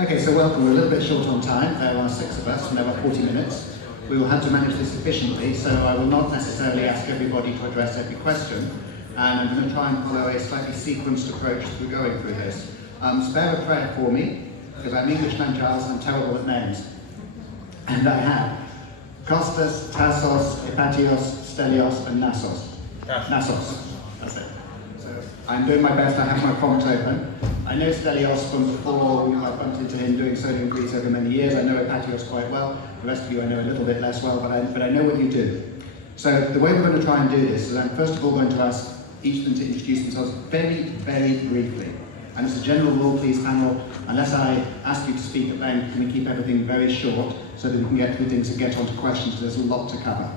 Okay, so welcome. We're a little bit short on time. There are 6 of us and there are 40 minutes. We will have to manage this efficiently, so I will not necessarily ask everybody to address every question. And I'm going to try and follow a slightly sequenced approach as we're going through this. Spare a prayer for me, because I'm Englishman Giles and I'm terrible at names. And I have Costas, Taos, Ypatios, Stelios, and Nasos. Nasos, that's it. So I'm doing my best. I have my prompt open. I know Stelios from before. I bumped into him doing soda in Greece over many years. I know Ypatios quite well. The rest of you I know a little bit less well, but I know what you do. So the way we're going to try and do this is I'm first of all going to ask each of them to introduce themselves very, very briefly. And as a general rule, please, panel, unless I ask you to speak at length, can we keep everything very short so that we can get through things and get on to questions? There's a lot to cover.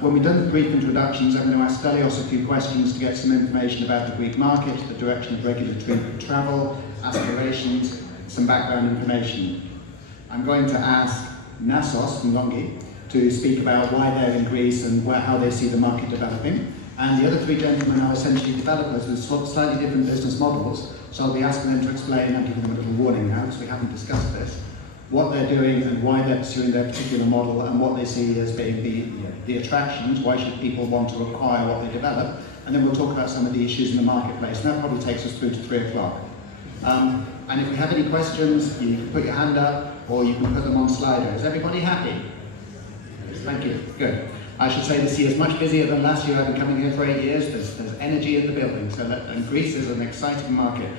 When we've done the brief introductions, I'm going to ask Stelios a few questions to get some information about the Greek market, the direction of regulatory travel, aspirations, some background information. I'm going to ask Nasos from Longi to speak about why they're in Greece and how they see the market developing. And the other 3 gentlemen are essentially developers with slightly different business models, so I'll be asking them to explain, I'm giving them a little warning now because we haven't discussed this, what they're doing and why they're pursuing their particular model and what they see as being the attractions, why should people want to acquire what they develop, and then we'll talk about some of the issues in the marketplace, and that probably takes us through to 3 o'clock. And if you have any questions, you can put your hand up or you can put them on Slido. Is everybody happy? Thank you, good. I should say this year is much busier than last year. I've been coming here for 8 years. There's energy in the building, and Greece is an exciting market.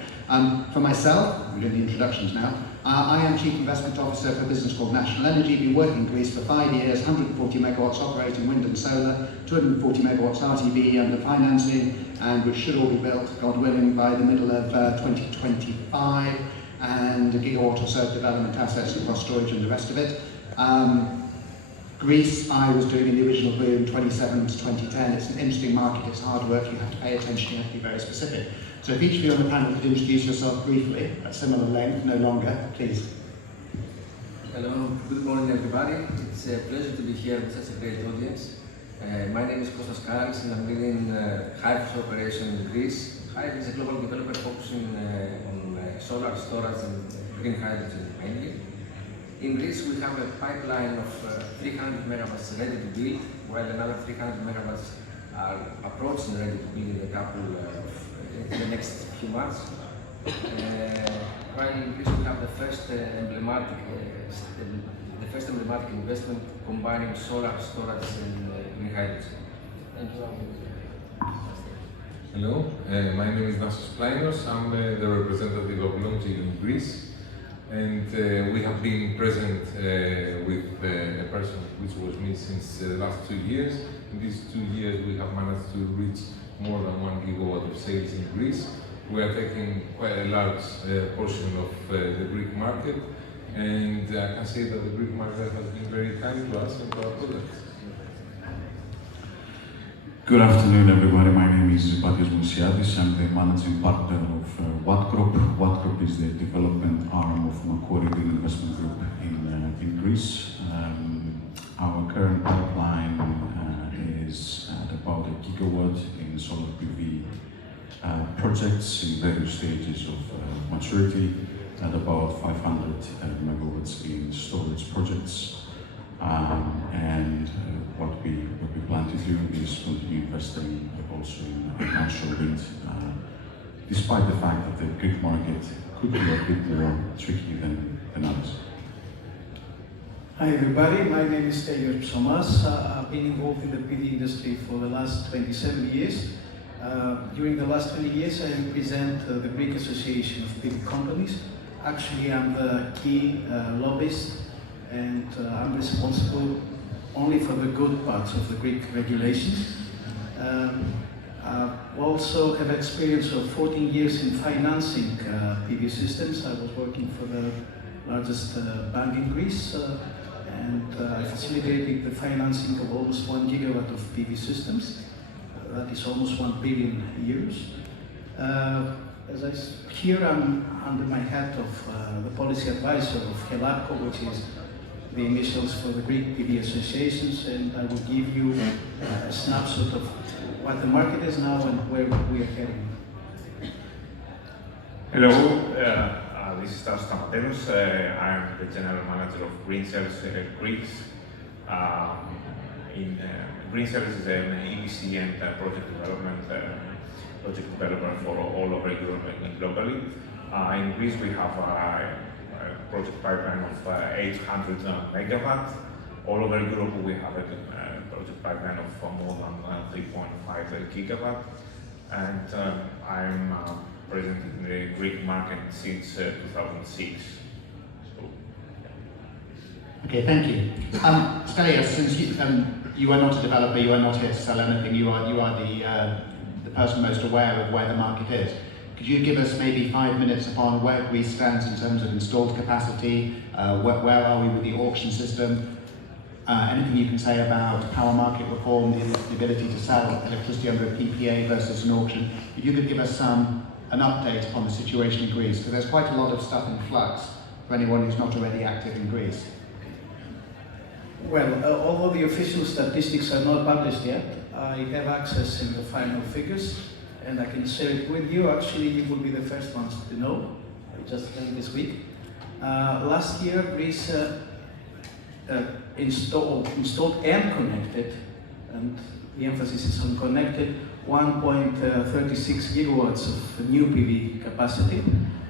For myself, I'm doing the introductions now, I am Chief Investment Officer for a business called National Energy. Been working in Greece for 5 years, 140 megawatts operating wind and solar, 240 megawatts RTB under financing, and which should all be built, God willing, by the middle of 2025, and a gigawatt or so of development assets across storage and the rest of it. Greece, I was doing in the original boom 27 to 2010. It's an interesting market, it's hard work, you have to pay attention, you have to be very specific. So if each of you on the panel could introduce yourself briefly, at similar length, no longer, please. Hello, good morning everybody. It's a pleasure to be here with such a great audience. My name is Costas Carallis and I'm leading HIVE's operation in Greece. HIVE is a global developer focusing on solar storage and green hydrogen mainly. In Greece, we have a pipeline of 300 megawatts ready to build, while another 300 megawatts are approaching ready to build in the next few months. While in Greece, we have the first emblematic investment combining solar storage and green hydrogen. Thank you. Hello, my name is Nasos Plainos. I'm the representative of Longi in Greece. And we have been present with a person which was me since the last 2 years. In these 2 years we have managed to reach more than 1 gigawatt of sales in Greece. We are taking quite a large portion of the Greek market, and I can say that the Greek market has been very kind to us and to our products. Good afternoon, everybody. My name is Ypatios Moysiadis. I'm the managing partner of Wattcrop. Wattcrop is the development arm of Macquarie Green Investment Group in Greece. Our current pipeline is at about 1 gigawatt in solar PV projects in various stages of maturity, at about 500 megawatts in storage projects. What we plan to do is continue investing also in onshore wind, despite the fact that the Greek market could be a bit more tricky than others. Hi everybody, my name is Stelios Psomas. I've been involved in the PV industry for the last 27 years. During the last 20 years, I represent the Greek Association of PV Companies. Actually, I'm the key lobbyist, and I'm responsible only for the good parts of the Greek regulations. I also have experience of 14 years in financing PV systems. I was working for the largest bank in Greece, and I facilitated the financing of almost 1 gigawatt of PV systems. That is almost 1 billion euros. Here I'm under my hat of the policy advisor of HELAPCO, which is the initials for the Greek PV associations, and I will give you a snapshot of what the market is now and where we are heading. Hello, This is Taos. I am the general manager of Greencells Greece. Greencells is an EPC and project developer for all over Europe and globally. In Greece, we have a project pipeline of 800 megawatt. All over Europe, we have a project pipeline of more than 3.5 gigawatt. And I'm present in the Greek market since 2006. Okay, thank you. Stelios, since you are not a developer, you are not here to sell anything, you are the person most aware of where the market is. Could you give us maybe 5 minutes upon where Greece stands in terms of installed capacity? Where are we with the auction system? Anything you can say about power market reform, the ability to sell electricity under a PPA versus an auction? If you could give us an update on the situation in Greece, because there's quite a lot of stuff in flux for anyone who's not already active in Greece. Well, although the official statistics are not published yet, I have access in the final figures, and I can share it with you. Actually, you will be the first ones to know. I just learned this week. Last year, Greece installed and connected, and the emphasis is on connected, 1.36 gigawatts of new PV capacity,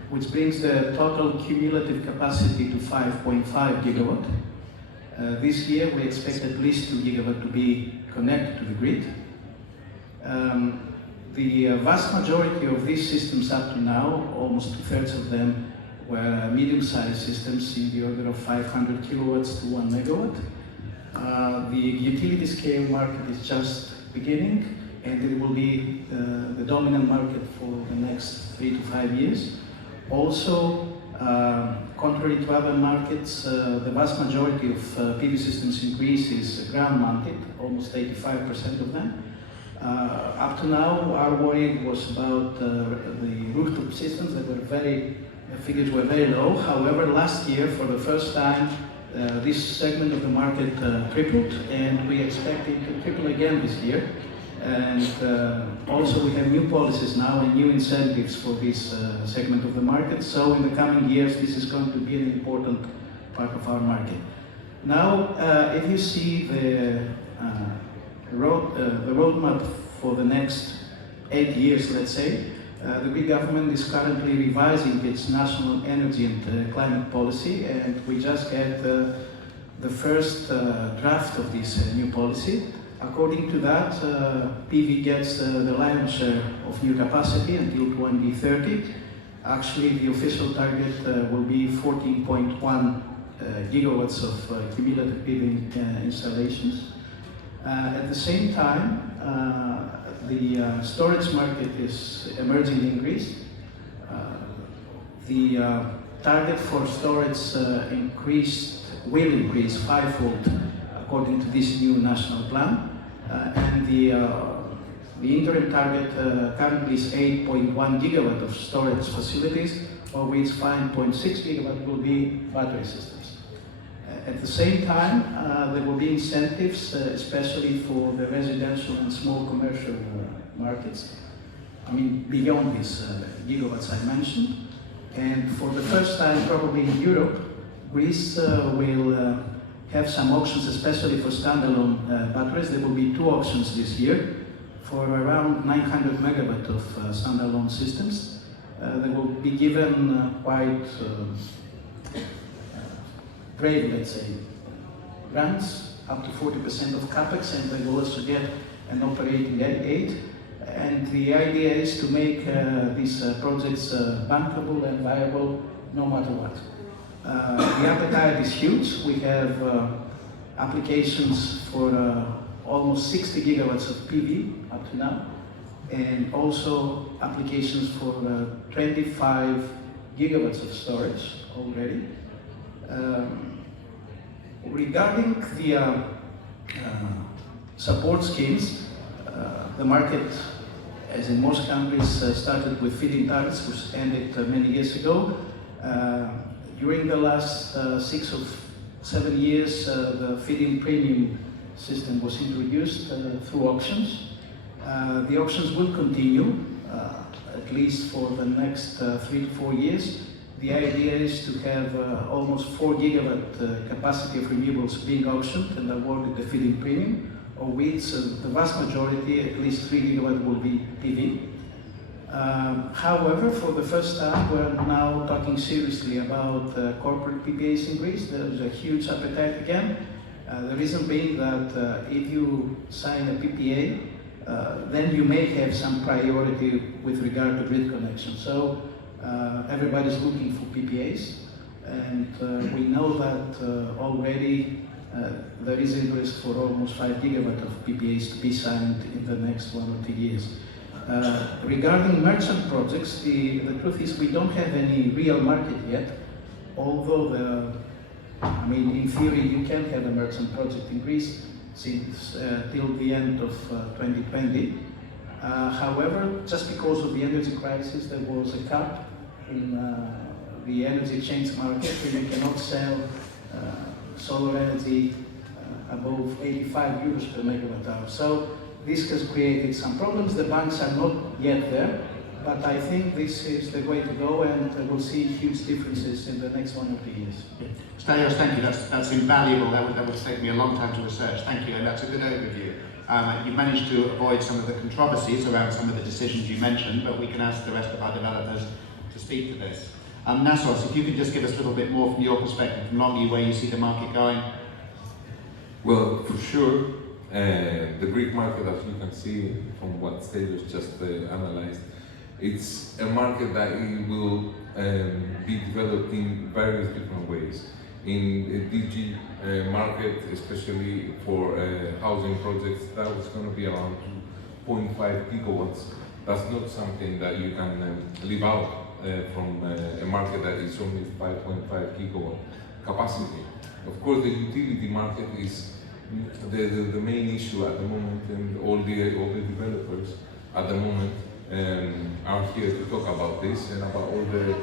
which brings the total cumulative capacity to 5.5 gigawatt. This year, we expect at least 2 gigawatt to be connected to the grid. The vast majority of these systems up to now, almost 2/3 of them, were medium-sized systems in the order of 500 kilowatts to 1 megawatt. The utility scale market is just beginning, and it will be the dominant market for the next 3 to 5 years. Also, contrary to other markets, the vast majority of PV systems in Greece is ground-mounted, almost 85% of them. Up to now, our worry was about the rooftop systems that were the figures were very low. However, last year, for the first time, this segment of the market tripled, and we expect it to triple again this year. And also we have new policies now and new incentives for this segment of the market. So in the coming years, this is going to be an important part of our market. Now, if you see the roadmap for the next 8 years, let's say, the Greek government is currently revising its national energy and climate policy, and we just had the first draft of this new policy. According to that, PV gets the lion's share of new capacity until 2030. Actually, the official target will be 14.1 gigawatts of cumulative PV installations. At the same time, the storage market is emerging in Greece. The target for storage will increase fivefold according to this new national plan. And the interim target currently is 8.1 gigawatt of storage facilities, of which 5.6 gigawatt will be battery systems. At the same time, there will be incentives, especially for the residential and small commercial markets. I mean, beyond these gigawatts I mentioned. And for the first time, probably in Europe, Greece will have some auctions, especially for standalone batteries. There will be 2 auctions this year for around 900 megawatt of standalone systems. They will be given quite brave, let's say, grants, up to 40% of capex, and they will also get an operating aid. And the idea is to make these projects bankable and viable no matter what. The appetite is huge. We have applications for almost 60 gigawatts of PV up to now, and also applications for 25 gigawatts of storage already. Regarding the support schemes, the market, as in most countries, started with feed-in tariffs, which ended many years ago. During the last 6 or 7 years, the feed-in premium system was introduced through auctions. The auctions will continue, at least for the next 3 to 4 years. The idea is to have almost 4 gigawatt capacity of renewables being auctioned and awarded the feed-in premium, of which the vast majority, at least 3 gigawatt, will be PV. However, for the first time, we're now talking seriously about corporate PPAs in Greece. There's a huge appetite again. The reason being that if you sign a PPA, then you may have some priority with regard to grid connection. So everybody's looking for PPAs, and we know that already there is interest for almost 5 gigawatt of PPAs to be signed in the next 1 or 2 years. Regarding merchant projects, the truth is we don't have any real market yet, although in theory you can have a merchant project in Greece since till the end of 2020. However, just because of the energy crisis, there was a cap in the energy exchange market where you cannot sell solar energy above 85 euros per megawatt hour. So this has created some problems. The banks are not yet there, but I think this is the way to go, and we'll see huge differences in the next 1 or 2 years. Stelios, thank you. That's invaluable. That would take me a long time to research. Thank you, and that's a good overview. You've managed to avoid some of the controversies around some of the decisions you mentioned, but we can ask the rest of our developers to speak to this. Nasos, if you could just give us a little bit more from your perspective, from Longi, where you see the market going. Well, for sure, the Greek market, as you can see from what Stelios just analyzed, it's a market that it will be developed in various different ways. In the DG market, especially for housing projects, that was going to be around 2.5 gigawatts. That's not something that you can leave out from a market that is only 5.5 gigawatt capacity. Of course, the utility market is the main issue at the moment, and all the developers at the moment are here to talk about this and about all the,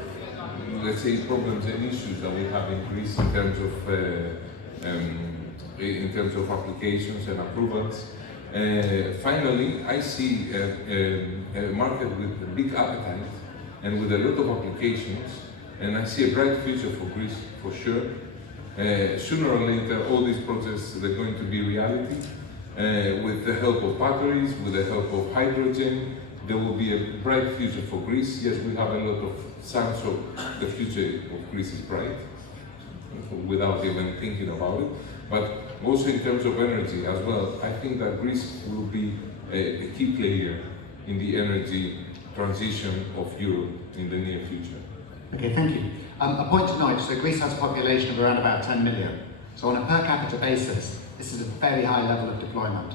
let's say, problems and issues that we have in Greece in terms of applications and approvals. Finally, I see a market with a big appetite and with a lot of applications, and I see a bright future for Greece for sure. Sooner or later, all these projects they're going to be reality. With the help of batteries, with the help of hydrogen, there will be a bright future for Greece. Yes, we have a lot of sun, so the future of Greece is bright, without even thinking about it. But also in terms of energy as well, I think that Greece will be a key player in the energy transition of Europe in the near future. Okay, thank you. A point to note, so Greece has a population of around about 10 million. So on a per capita basis, this is a very high level of deployment.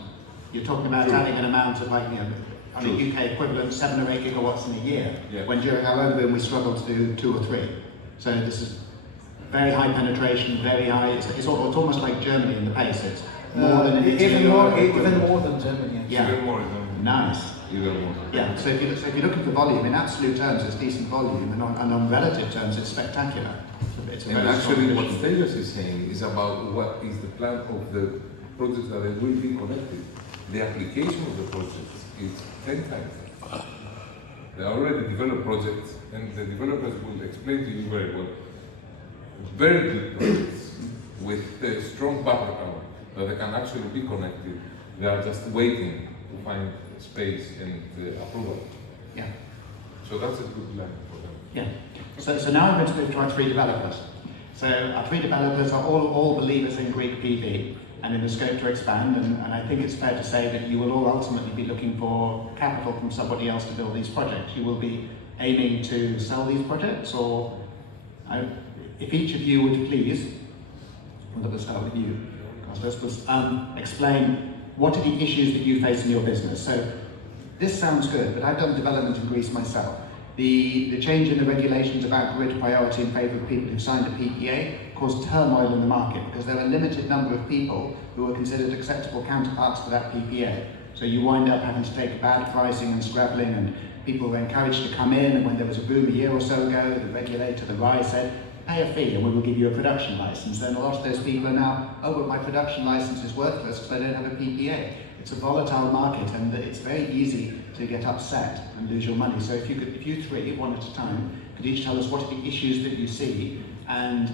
You're talking about adding an amount of on a UK equivalent, 7 or 8 gigawatts in a year, when during our own boom we struggled to do 2 or 3. So this is very high penetration, very high, it's almost like Germany in the pace. It's more than even more than Germany. Yeah. Even more. Nice. Even more. Yeah, so if you look at the volume, in absolute terms it's decent volume, and on relative terms it's spectacular. It's and actually what Stelios is saying is about what is the plan of the projects that they will be connected. The application of the projects is 10 times. They are already developed projects, and the developers will explain to you very well. Very good projects with a strong battery power that they can actually be connected. They are just waiting to find space and approval. Yeah. So that's a good plan for them. Yeah. So now I'm going to move to our 3 developers. So our 3 developers are all believers in Greek PV and in the scope to expand, and I think it's fair to say that you will all ultimately be looking for capital from somebody else to build these projects. You will be aiming to sell these projects, or if each of you would please, we'll start with you, Costas, explain what are the issues that you face in your business. So this sounds good, but I've done development in Greece myself. The change in the regulations about grid priority in favour of people who signed a PPA caused turmoil in the market because there are a limited number of people who are considered acceptable counterparts to that PPA. So you wind up having to take bad pricing and scrabbling, and people were encouraged to come in, and when there was a boom a year or so ago, the regulator, the RAI, said, pay a fee and we will give you a production license. Then a lot of those people are now, oh, but my production license is worthless because I don't have a PPA. It's a volatile market, and it's very easy to get upset and lose your money. So if you 3, one at a time, could each tell us what are the issues that you see and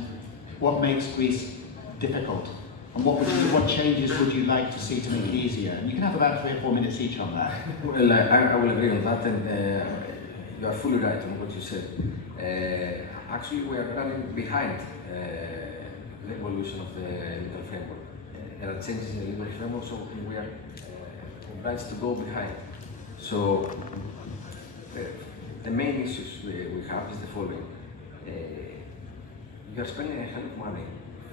what makes Greece difficult? And what changes would you like to see to make it easier? And you can have about 3 or 4 minutes each on that. Well, I will agree on that, and you are fully right on what you said. Actually, we are running behind the evolution of the legal framework. There are changes in the legal framework, so we are obliged to go behind. So the main issues we have is the following. You are spending a hell of money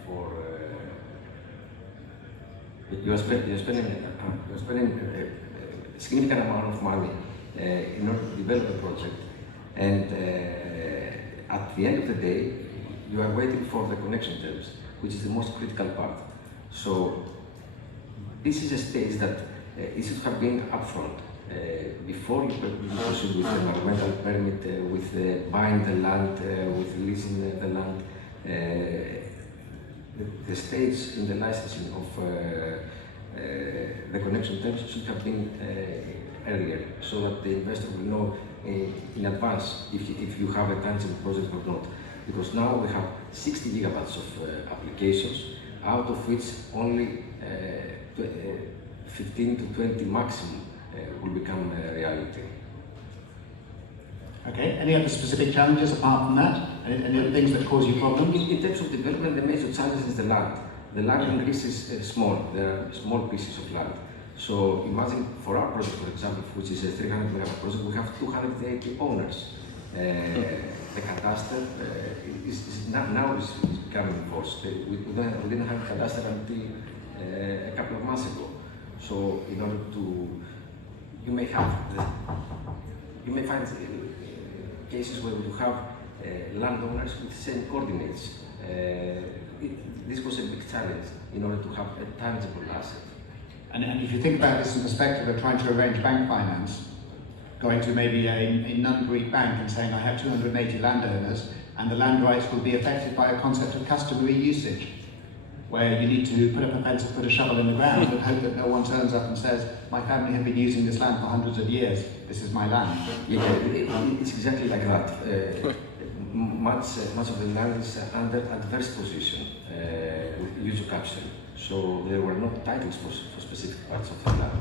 for you're spending a significant amount of money in order to develop a project, and at the end of the day, you are waiting for the connection terms, which is the most critical part. So this is a stage that it should have been upfront. Before you proceed with the environmental permit, with buying the land, with leasing the land, the stage in the licensing of the connection terms should have been earlier, so that the investor will know in advance if you have a tangible project or not. Because now we have 60 gigawatts of applications, out of which only 15 to 20 maximum will become a reality. Okay, any other specific challenges apart from that? Any other things that cause you problems? In terms of development, the major challenge is the land. The land in Greece is small. There are small pieces of land. So imagine for our project, for example, which is a 300 megawatt project, we have 280 owners. The cadastre now is becoming enforced. We didn't have cadastre until a couple of months ago. So in order to, you may find cases where you have landowners with the same coordinates. This was a big challenge in order to have a tangible asset. And if you think about this in perspective of trying to arrange bank finance, going to maybe a non-Greek bank and saying I have 280 landowners and the land rights will be affected by a concept of customary usage, where you need to put up a fence or put a shovel in the ground and hope that no one turns up and says, my family have been using this land for hundreds of years, this is my land. Yeah, it's exactly like that. Much of the land is under adverse position with use capture, so there were not titles for specific parts of the land.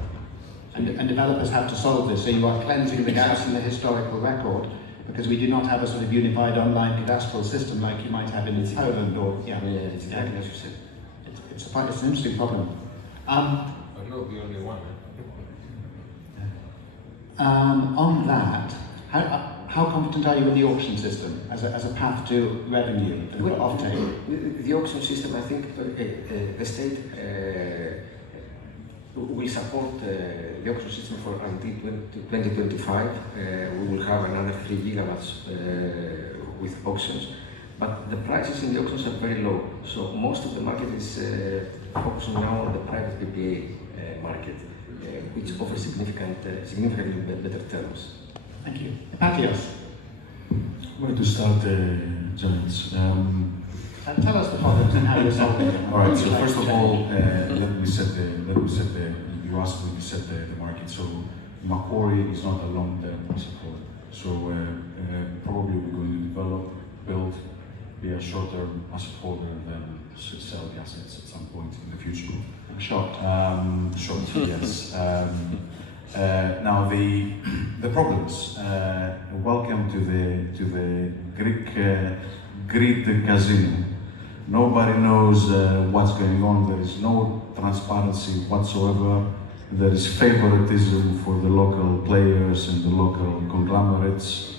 And developers have to solve this, so you are cleansing the gaps in the historical record, because we do not have a sort of unified online cadastral system like you might have in Poland or, yeah, it's exactly as you said. It's an interesting problem. I'm not the only one. On that, how confident are you with the auction system as a path to revenue and offtake? The auction system, I think the state will support the auction system for until 2025. We will have another 3 gigawatts with auctions, but the prices in the auctions are very low. So most of the market is focusing now on the private PPA market, which offers significantly better terms. Thank you. Ypatios. Where to start, Giles? Tell us the problems and how you're solving them. All right. So first of all, let me set the. You asked me to set the market. So Macquarie is not a long-term support. So probably we're going to develop, build, be a short-term asset holder, and then sell the assets at some point in the future. Short. Short. Yes. Now the problems. Welcome to the Greek grid casino. Nobody knows what's going on. There is no transparency whatsoever. There is favoritism for the local players and the local conglomerates.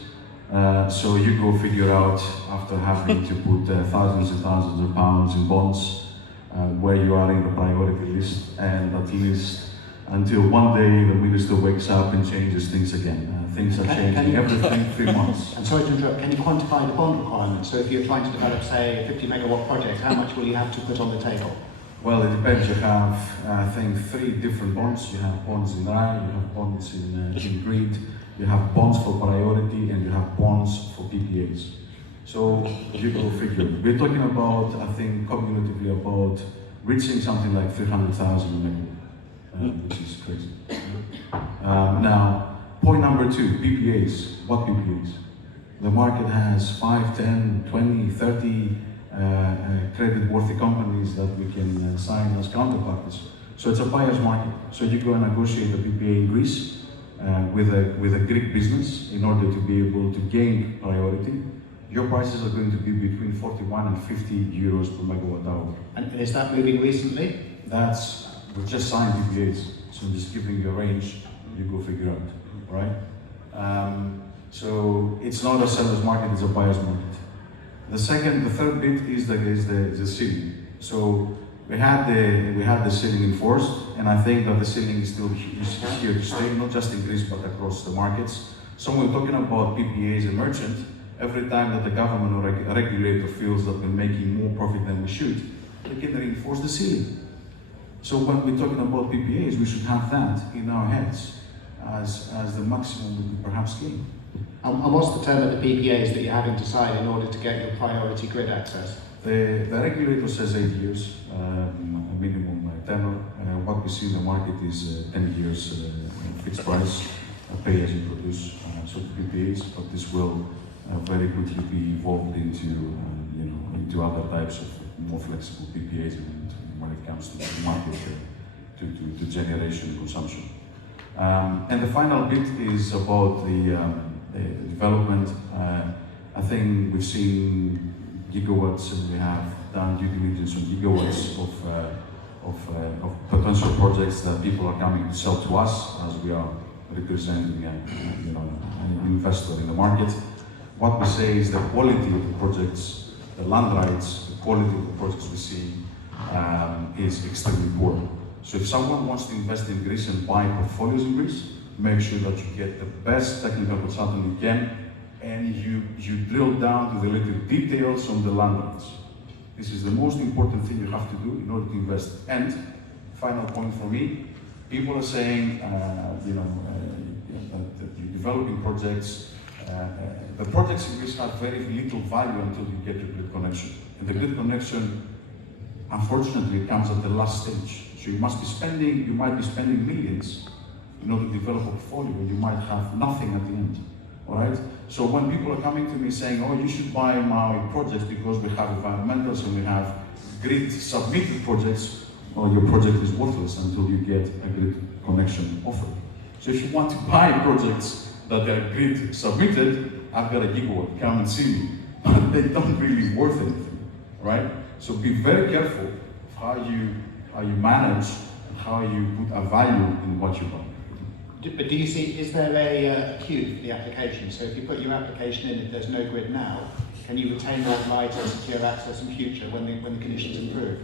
So you go figure out, after having to put thousands and thousands of pounds in bonds, where you are in the priority list, and at least until one day the minister wakes up and changes things again. Things are changing every 3 months. I'm sorry to interrupt, can you quantify the bond requirements? So if you're trying to develop, say, a 50 megawatt project, how much will you have to put on the table? Well, it depends. You have, I think, 3 different bonds. You have bonds in RAI, you have bonds in grid, you have bonds for priority, and you have bonds for PPAs. So you go figure. We're talking about, I think, cumulatively about reaching something like 300,000 megawatt, which is crazy. Now, point number 2, PPAs. What PPAs? The market has 5, 10, 20, 30 credit-worthy companies that we can sign as counterparties. So it's a buyer's market. So you go and negotiate a PPA in Greece with a Greek business in order to be able to gain priority. Your prices are going to be between 41 and 50 euros per megawatt hour. And is that moving recently? We've just signed PPAs, so I'm just giving you a range, you go figure out, right? So it's not a seller's market, it's a buyer's market. The third bit is the ceiling. So we had the ceiling enforced, and I think that the ceiling is still here to stay, not just in Greece but across the markets. So when we're talking about PPAs and merchant, every time that the government or a regulator feels that we're making more profit than we should, they can reinforce the ceiling. So when we're talking about PPAs, we should have that in our heads as the maximum we could perhaps gain. And what's the term of the PPAs that you're having to sign in order to get your priority grid access? The regulator says 8 years, a minimum tenor. What we see in the market is 10 years fixed price, pay as you produce sort of PPAs, but this will very quickly be evolved into other types of more flexible PPAs when it comes to the market, to generation and consumption. And the final bit is about the development. I think we've seen gigawatts, and we have done due diligence on gigawatts of potential projects that people are coming to sell to us, as we are representing an investor in the market. What we say is the quality of the projects, the land rights, the quality of the projects we see is extremely poor. So if someone wants to invest in Greece and buy portfolios in Greece, make sure that you get the best technical consultant you can, and you drill down to the little details on the land rights. This is the most important thing you have to do in order to invest. And final point for me, people are saying, that you're developing projects. The projects in Greece have very little value until you get the grid connection. And the grid connection, unfortunately, comes at the last stage. So you might be spending millions in order to develop a portfolio, and you might have nothing at the end. All right? So when people are coming to me saying, oh, you should buy my projects because we have environmentals and we have grid submitted projects, well, your project is worthless until you get a grid connection offer. So if you want to buy projects that are grid submitted, I've got a gigawatt, come and see me. But they don't really worth anything, right? So be very careful how you manage, how you put a value in what you buy. But do you see, is there a queue for the application? So if you put your application in, if there's no grid now, can you retain that right and secure access in future when the conditions improve?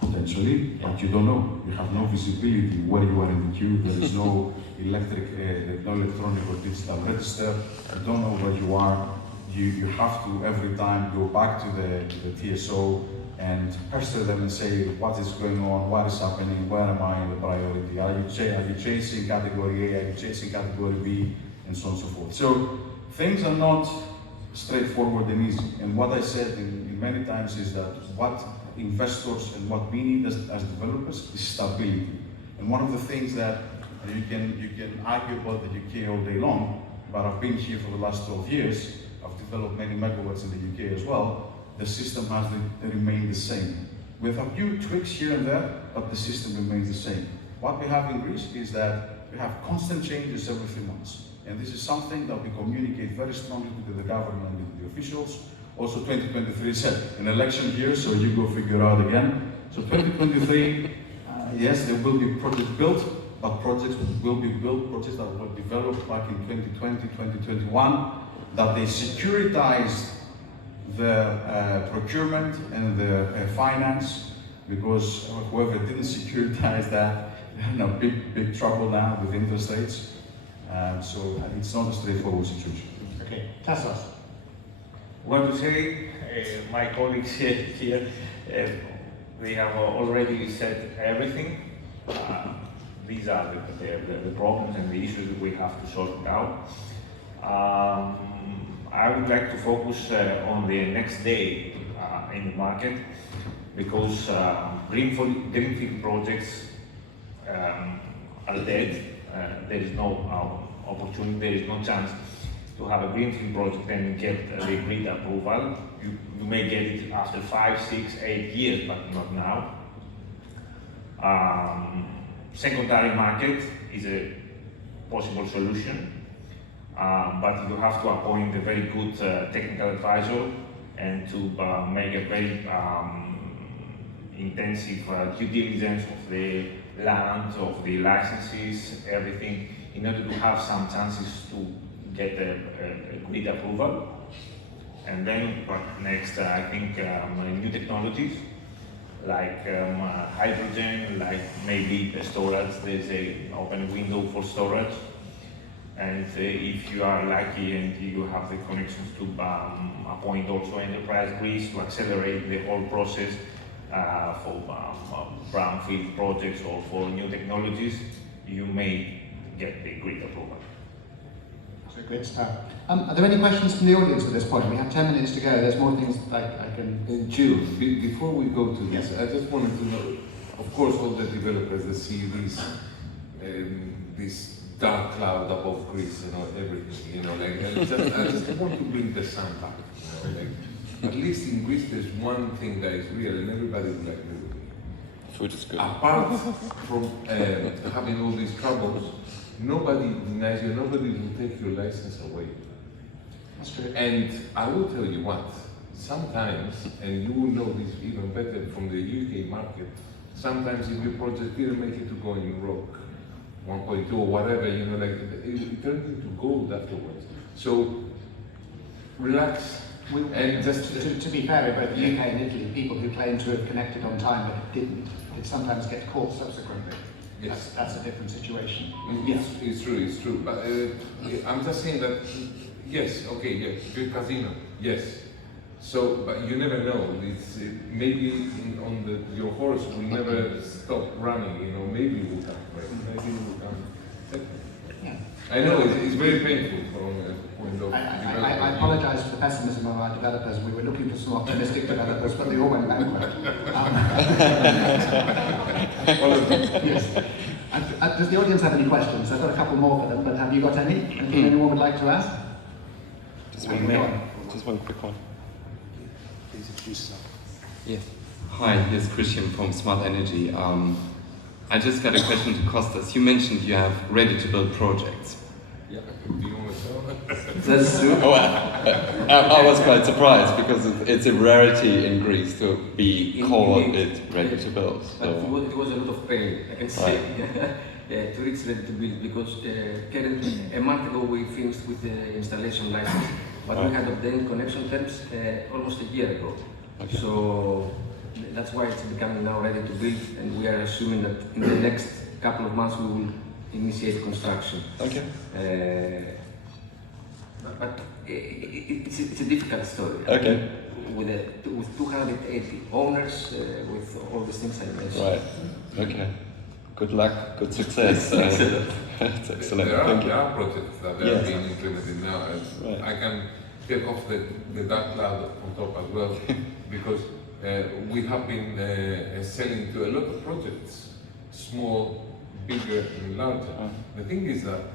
Potentially, but you don't know. You have no visibility where you are in the queue. There is no electronic or digital register. You don't know where you are. You have to every time go back to the TSO and pester them and say what is going on, what is happening, where am I in the priority? Are you chasing category A? Are you chasing category B? And so on and so forth. So things are not straightforward and easy. And what I said in many times is that what investors and what we need as developers is stability. And one of the things that you can argue about the UK all day long, but I've been here for the last 12 years. I've developed many megawatts in the UK as well. The system has remained the same. With a few tweaks here and there, but the system remains the same. What we have in Greece is that we have constant changes every 3 months. And this is something that we communicate very strongly to the government and with the officials. Also 2023 is an election year, so you go figure out again. So 2023, yes, there will be projects built, but projects will be built, projects that were developed back in 2020, 2021, that they securitized the procurement and the finance, because whoever didn't securitize that, they're in a big trouble now with interest rates. So it's not a straightforward situation. Okay, Taos. What to say, my colleagues here, they have already said everything. These are the problems and the issues that we have to sort out. I would like to focus on the next day in the market, because greenfield projects are dead. There is no opportunity, there is no chance to have a greenfield project and get the grid approval. You may get it after 5, 6, 8 years, but not now. Secondary market is a possible solution, but you have to appoint a very good technical advisor and to make a very intensive due diligence of the land, of the licenses, everything, in order to have some chances to get a grid approval. And then next, I think new technologies like hydrogen, like maybe storage. There's an open window for storage. And if you are lucky and you have the connections to appoint also Enterprise Greece to accelerate the whole process for brownfield projects or for new technologies, you may get the grid approval. So great stuff. Are there any questions from the audience at this point? We have 10 minutes to go. There's more things like I can... Giles, before we go to this, Yes. I just wanted to know, of course, all the developers that see this dark cloud above Greece, everything, I just want to bring the sun back, at least in Greece there's one thing that is real and everybody will agree with me. Food is good. Apart from having all these troubles, nobody denies you, nobody will take your license away. That's true. And I will tell you what, sometimes, and you will know this even better from the UK market, sometimes if your project didn't make it to go in rock, 1.2 or whatever, it turned into gold afterwards. So, relax. And just To be fair, in both the UK and Italy, people who claim to have connected on time but didn't, it sometimes gets caught subsequently. Yes. That's a different situation. It's true. But I'm just saying that, yes, okay, yeah, good casino, yes. So, but you never know. It's maybe on your horse will never stop running. Maybe it will come right. Maybe it will come. Yeah. I know it's very painful from a point of. I apologise for the pessimism of our developers. We were looking for some optimistic developers, but they all went backward. Yes. Does the audience have any questions? I've got a couple more for them, but have you got any? Anything anyone would like to ask? Just one quick one. Please introduce yourself. Yeah. Hi, here's Christian from Smart Energy. I just got a question to Costas. You mentioned you have ready-to-build projects. Yeah. Do you want to tell? That's true. I was quite surprised because it's a rarity in Greece to be called it ready-to-build. But it was a lot of pain, I can say, to reach ready-to-build, because currently, a month ago we finished with the installation license, but we had obtained connection terms almost a year ago. Okay. So that's why it's becoming now ready to build, and we are assuming that in the next couple of months we will initiate construction. Okay. But it's a difficult story. Okay. With 280 owners, with all these things I mentioned. Right. Okay. Good luck. Good success. That's excellent. There Thank you. are projects that are being implemented now. Right. I can take off the dark cloud on top as well, because we have been selling to a lot of projects, small, bigger and larger. The thing is that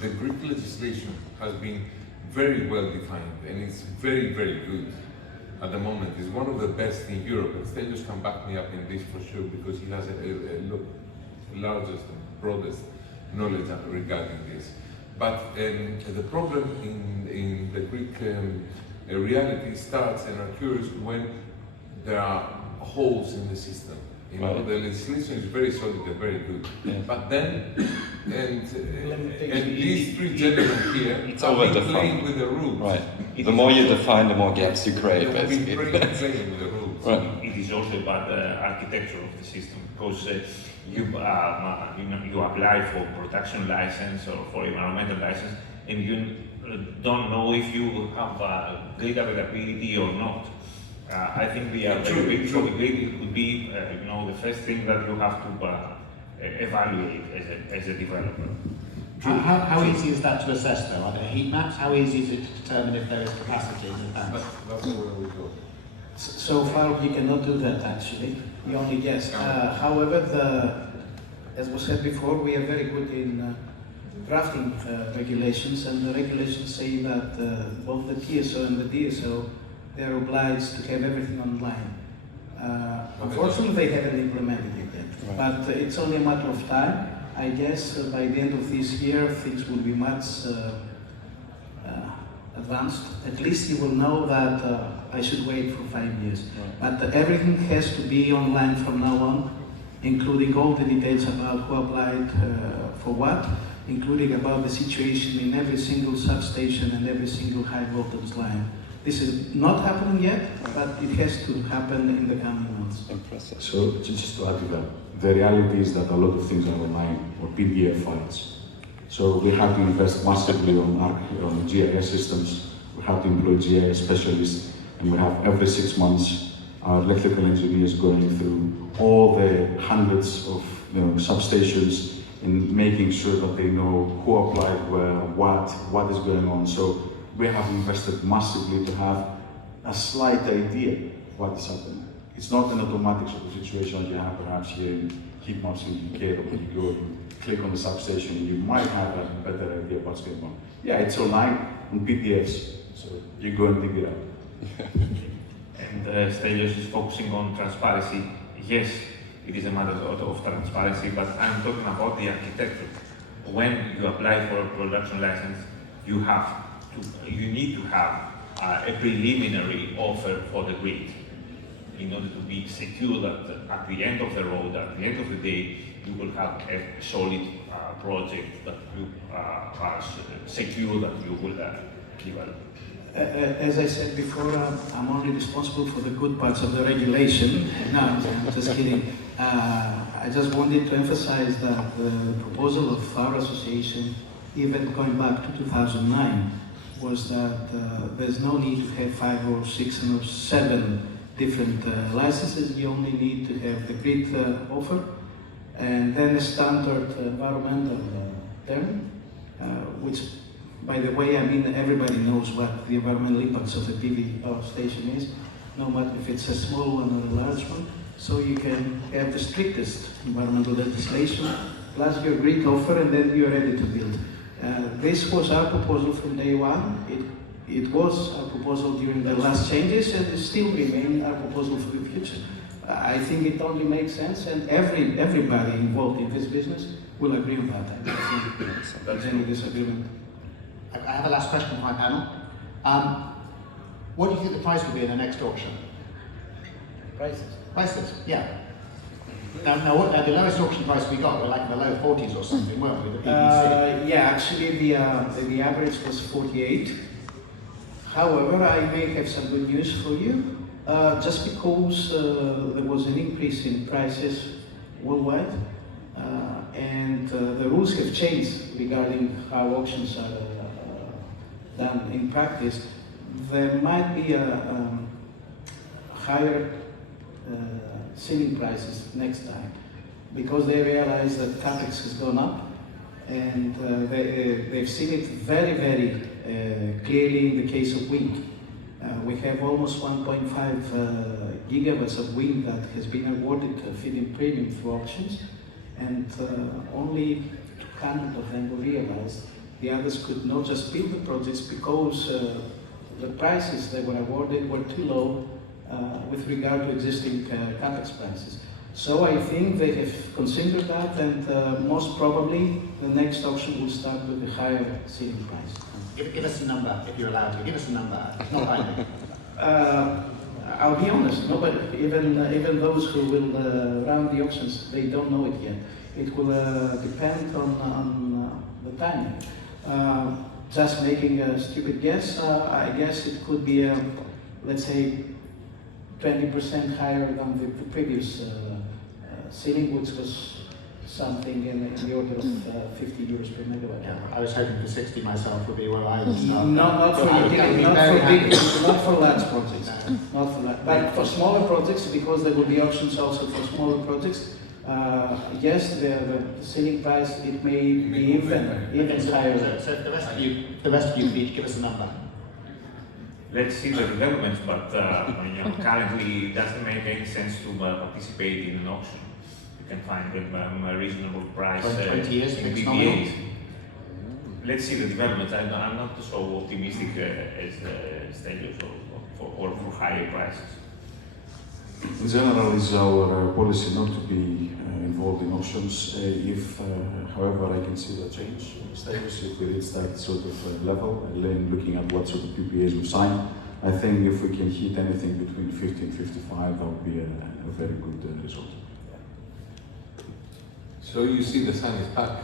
the Greek legislation has been very well defined and it's very, very good at the moment. It's one of the best in Europe, and Stelios can back me up in this for sure, because he has a largest and broadest knowledge regarding this. But the problem in the Greek reality starts and occurs when there are holes in the system. Right. The legislation is very solid and very good. Yeah. But then, and these three gentlemen here have been playing with the rules. Right. The more you define, the more gaps you create, They have been basically. playing with the rules. Right. It is also about the architecture of the system, because you apply for production license or for environmental license, and you don't know if you have grid availability or not. I think the availability of the grid would be, the first thing that you have to evaluate as a developer. How easy is that to assess though? Are there heat maps? How easy is it to determine if there is capacity in the tanks? That's where we go. So far, we cannot do that actually. We only guess. However, as was said before, we are very good in drafting regulations, and the regulations say that both the TSO and the DSO, they're obliged to have everything online. Unfortunately, they haven't implemented it yet, but it's only a matter of time. I guess by the end of this year, things will be much advanced. At least you will know that I should wait for 5 years. But everything has to be online from now on, including all the details about who applied for what, including about the situation in every single substation and every single high voltage line. This is not happening yet, but it has to happen in the coming months. Impressive. So just to add to that, the reality is that a lot of things are online or PDF files. So we have to invest massively on GIS systems. We have to employ GIS specialists, and we have every 6 months our electrical engineers going through all the hundreds of substations and making sure that they know who applied where, what is going on. So we have invested massively to have a slight idea of what is happening. It's not an automatic sort of situation you have perhaps here in heat maps in UK, when you go and click on the substation, you might have a better idea of what's going on. Yeah, it's online on PDFs, so you go and dig it out. And Stelios is focusing on transparency. Yes, it is a matter of transparency, but I'm talking about the architecture. When you apply for a production license, you need to have a preliminary offer for the grid in order to be secure that at the end of the road, at the end of the day, you will have a solid project that you are secure that you will develop. As I said before, I'm only responsible for the good parts of the regulation. No, I'm just kidding. I just wanted to emphasize that the proposal of our association, even going back to 2009, was that there's no need to have 5 or 6 or 7 different licenses. You only need to have the grid offer, and then a standard environmental term, which, by the way, I mean everybody knows what the environmental impacts of a PV power station is, no matter if it's a small one or a large one. So you can have the strictest environmental legislation, plus your grid offer, and then you're ready to build. This was our proposal from day one. It was our proposal during the last changes, and it still remains our proposal for the future. I think it only makes sense, and everybody involved in this business will agree on that. I don't think there's any disagreement. I have a last question for my panel. What do you think the price will be in the next auction? Prices? Prices, yeah. Now the lowest auction price we got were like in the low 40s or something, weren't we? The PVC. Yeah, actually the average was 48. However, I may have some good news for you. Just because there was an increase in prices worldwide, and the rules have changed regarding how auctions are done in practice, there might be a higher ceiling prices next time, because they realize that capex has gone up, and they've seen it very, very clearly in the case of wind. We have almost 1.5 gigawatts of wind that has been awarded a feed-in premium through auctions, and only 200 of them were realized. The others could not just build the projects because the prices they were awarded were too low with regard to existing capex prices. So I think they have considered that, and most probably the next auction will start with a higher ceiling price. Give us a number, if you're allowed to. Give us a number. It's not binding. I'll be honest, nobody, even those who will run the auctions, they don't know it yet. It will depend on the timing. Just making a stupid guess, I guess it could be, let's say, 20% higher than the previous ceiling, which was something in the order of 50 euros per megawatt. Yeah, I was hoping for 60 myself would be where I would start. Not for large projects. No. Not for large, but for smaller projects, because there will be auctions also for smaller projects. Yes, the ceiling price, it may be even higher. So the rest of you each give us a number. Let's see the developments, but currently it doesn't make any sense to participate in an auction. You can find a reasonable price. 20 years, in fixed BBAs. let's see the developments. I'm not so optimistic as Stelios or for higher prices. In general, it's our policy not to be involved in auctions. If, however, I can see the change in status, if we reach that sort of level, and then looking at what sort of PPAs we've signed, I think if we can hit anything between 50 and 55, that would be a very good result. So you see the sun is back.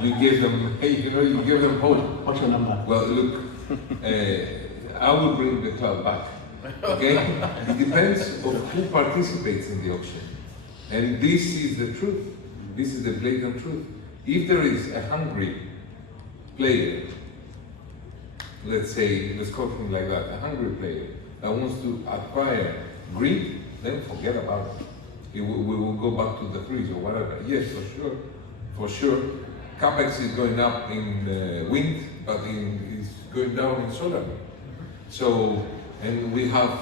You give them, hey, you give them hope. What's your number? Well, look, I will bring the cloud back. Okay? It depends on who participates in the auction. And this is the truth. This is the blatant truth. If there is a hungry player, let's say, let's call him like that, a hungry player that wants to acquire green, then forget about it. We will go back to the freeze or whatever. Yes, for sure. CapEx is going up in wind, but it's going down in solar. So, and we have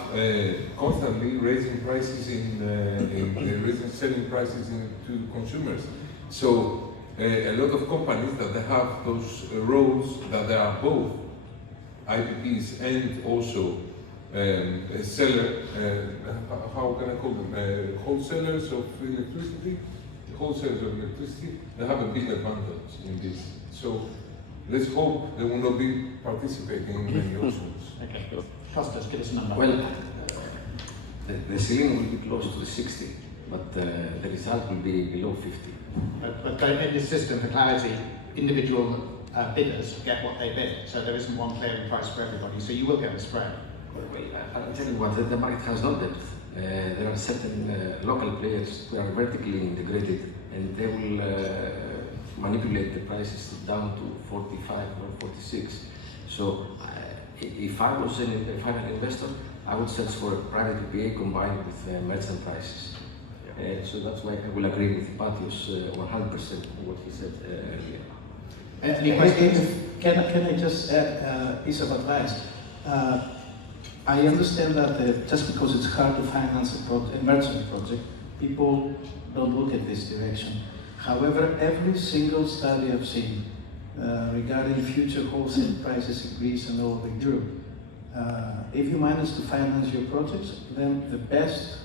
constantly raising prices raising selling prices to consumers. So a lot of companies that they have those roles that they are both IPPs and also a seller, how can I call them, wholesalers of electricity, wholesalers of electricity, they have a big advantage in this. So let's hope they will not be participating in many auctions. Okay. Costas, give us a number. Well, the ceiling will be close to the 60, but the result will be below 50. But in this system, for clarity, individual bidders get what they bid, so there isn't one clearing price for everybody, so you will get a spread. Well, I'll tell you what, the market has no depth. There are certain local players who are vertically integrated, and they will manipulate the prices down to 45 or 46. So if I was a final investor, I would search for a private PPA combined with merchant prices. So that's why I will agree with Ypatios 100% on what he said earlier. Any questions? Can I just add a piece of advice? I understand that just because it's hard to finance a merchant project, people don't look at this direction. However, every single study I've seen regarding future wholesale prices in Greece and all over Europe, if you manage to finance your projects, then the best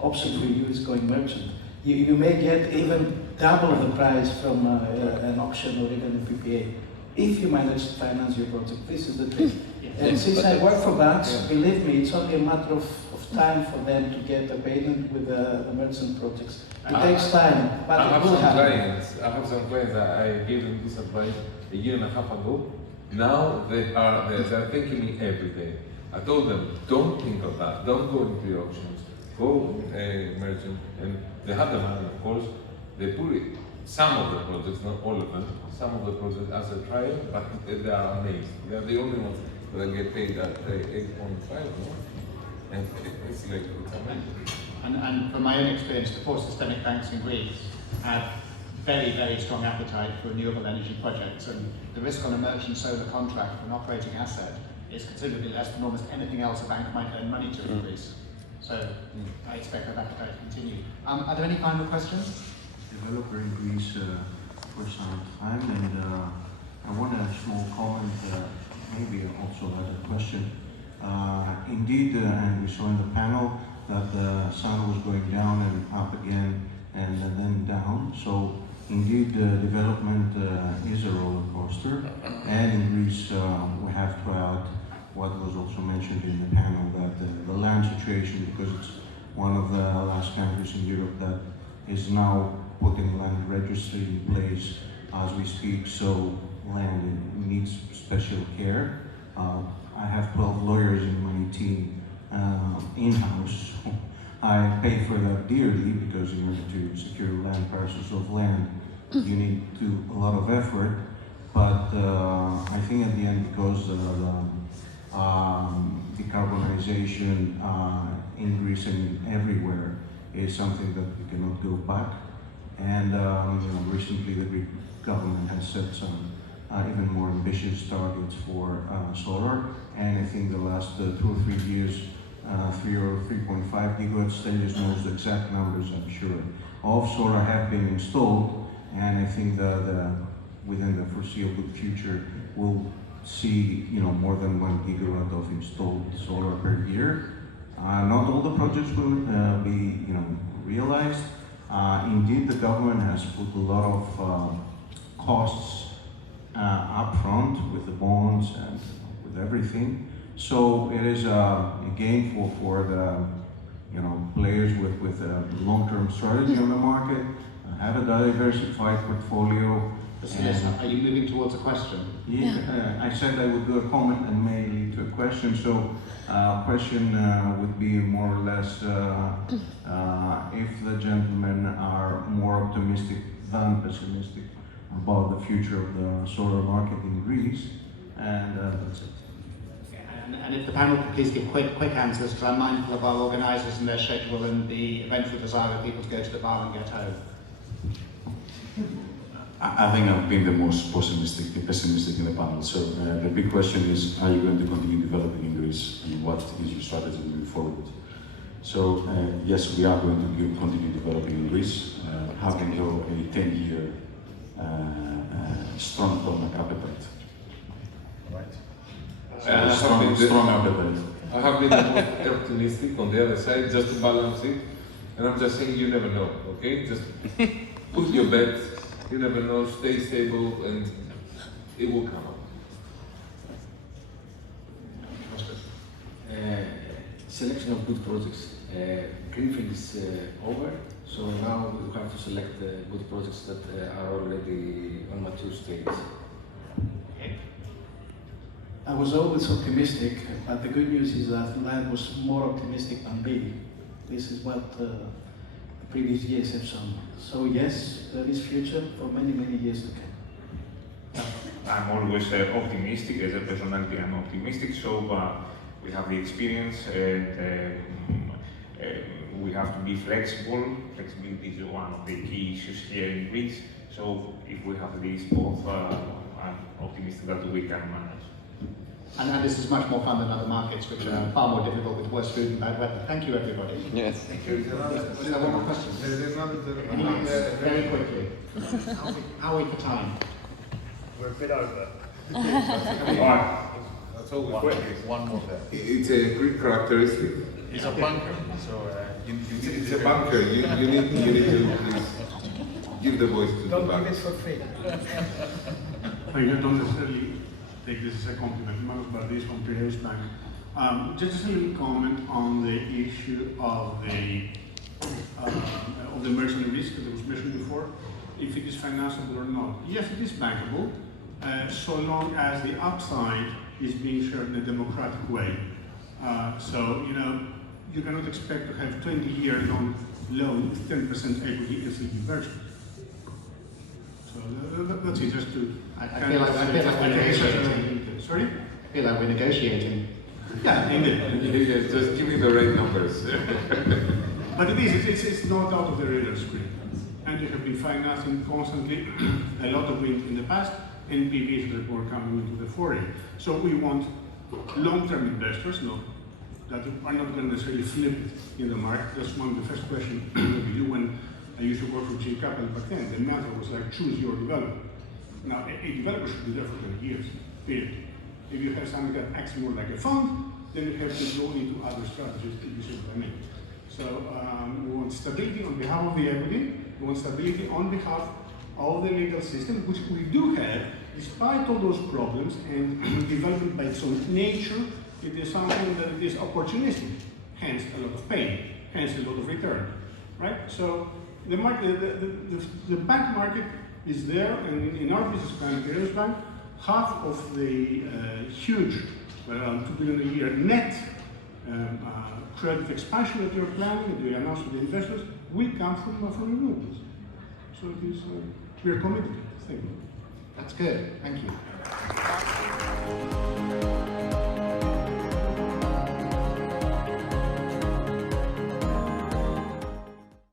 option for you is going merchant. You may get even double the price from an auction or even a PPA. If you manage to finance your project, this is the thing. And since I work for banks, believe me, it's only a matter of time for them to get a payment with the merchant projects. It takes time, but I it have will some happen. clients. I have some clients that I gave them this advice a year and a half ago. Now they're thanking me every day. I told them, don't think of that. Don't go into the auctions. Go merchant, and they have the money, of course. They put it. Some of the projects, not all of them, some of the projects as a trial, but they are amazed. They are the only ones that get paid at 8.5, and it's like, it's amazing. And from my own experience, the four systemic banks in Greece have very, very strong appetite for renewable energy projects, and the risk on a merchant solar contract for an operating asset is considerably less than almost anything else a bank might earn money to in Greece. So I expect that appetite to continue. Are there any final questions? Developer in Greece for some time, and I want a small comment, maybe also a question. Indeed, and we saw in the panel that the sun was going down and up again and then down. So indeed, development is a roller coaster, and in Greece we have to add what was also mentioned in the panel, that the land situation, because it's one of the last countries in Europe that is now putting land registry in place as we speak, so land needs special care. I have 12 lawyers in my team in-house. I pay for that dearly, because in order to secure land parcels of land, you need to do a lot of effort. But I think at the end, because of decarbonization in Greece and everywhere is something that we cannot go back. And recently the Greek government has set some even more ambitious targets for solar. And I think the last 2 or 3 years, 3 or 3.5 gigawatts, Stelios knows the exact numbers, I'm sure, of solar have been installed. And I think the within the foreseeable future will see, more than 1 gigawatt of installed solar per year. Not all the projects will be, realized. Indeed, the government has put a lot of costs up front with the bonds and with everything. So it is a gain for the players with a long-term strategy on the market, have a diversified portfolio. Are you moving towards a question? Yeah, I said I would do a comment and may lead to a question. So, question would be more or less if the gentlemen are more optimistic than pessimistic about the future of the solar market in Greece, and that's it. And if the panel could please give quick answers, because I'm mindful of our organisers and their schedule and the eventual desire of people to go to the bar and get home. I think I've been the most pessimistic in the panel. So the big question is, are you going to continue developing in Greece, and what is your strategy moving forward? So yes, we are going to continue developing in Greece, having though a 10-year strong economic appetite. Right. Strong appetite. I have been the most optimistic on the other side, just to balance it. And I'm just saying, you never know, okay? Just put your bet. You never know, stay stable, and it will come up. Selection of good projects. Greenfield is over, so now we have to select good projects that are already on mature stage. I was always optimistic, but the good news is that life was more optimistic than me. This is what the previous years have shown. So yes, there is future for many, many years to come. I'm always optimistic. As a personality, I'm optimistic. So we have the experience, and we have to be flexible. Flexibility is one of the key issues here in Greece. So if we have these both, I'm optimistic that we can manage. And this is much more fun than other markets, which are far more difficult with worse food and bad weather. Thank you, everybody. Yes. Thank you. Was there one more question? Very quickly. How are we for time? We're a bit over. That's all we've got. One more there. It's a Greek characteristic. It's a bunker, so It's a bunker. You need to please give the voice to the Don't do bunker. this for free. I don't necessarily take this as a compliment. Moysiadis from Plainos Bank. Just a little comment on the issue of the merchant risk that was mentioned before, if it is financeable or not. Yes, it is bankable, so long as the upside is being shared in a democratic way. So, you cannot expect to have 20-year long loan with 10% equity and still be merchant. So that's it, just to... I feel like we're negotiating. Sorry? I feel like we're negotiating. Yeah, indeed. Yeah, just give me the right numbers. But it's not out of the radar screen. And you have been financing constantly a lot of wind in the past, and PVs that were coming into the foray. So we want long-term investors, that are not going to necessarily flip it in the market. That's one of the first questions we do when I used to work for G Capital back then. The matter was like, choose your developer. Now, a developer should be there for 20 years, period. If you have something that acts more like a fund, then you have to go into other strategies, if you see what I mean. So we want stability on behalf of the equity, we want stability on behalf of the legal system, which we do have, despite all those problems, and development by its own nature, it is something that it is opportunistic, hence a lot of pain, hence a lot of return, right? So the market, the bank market is there, and in our business plan, Plainos Bank, half of the huge, around 2 billion a year net credit expansion that we are planning, that we announced to the investors, will come from renewables. So it is, we are committed. Thank you. That's good. Thank you.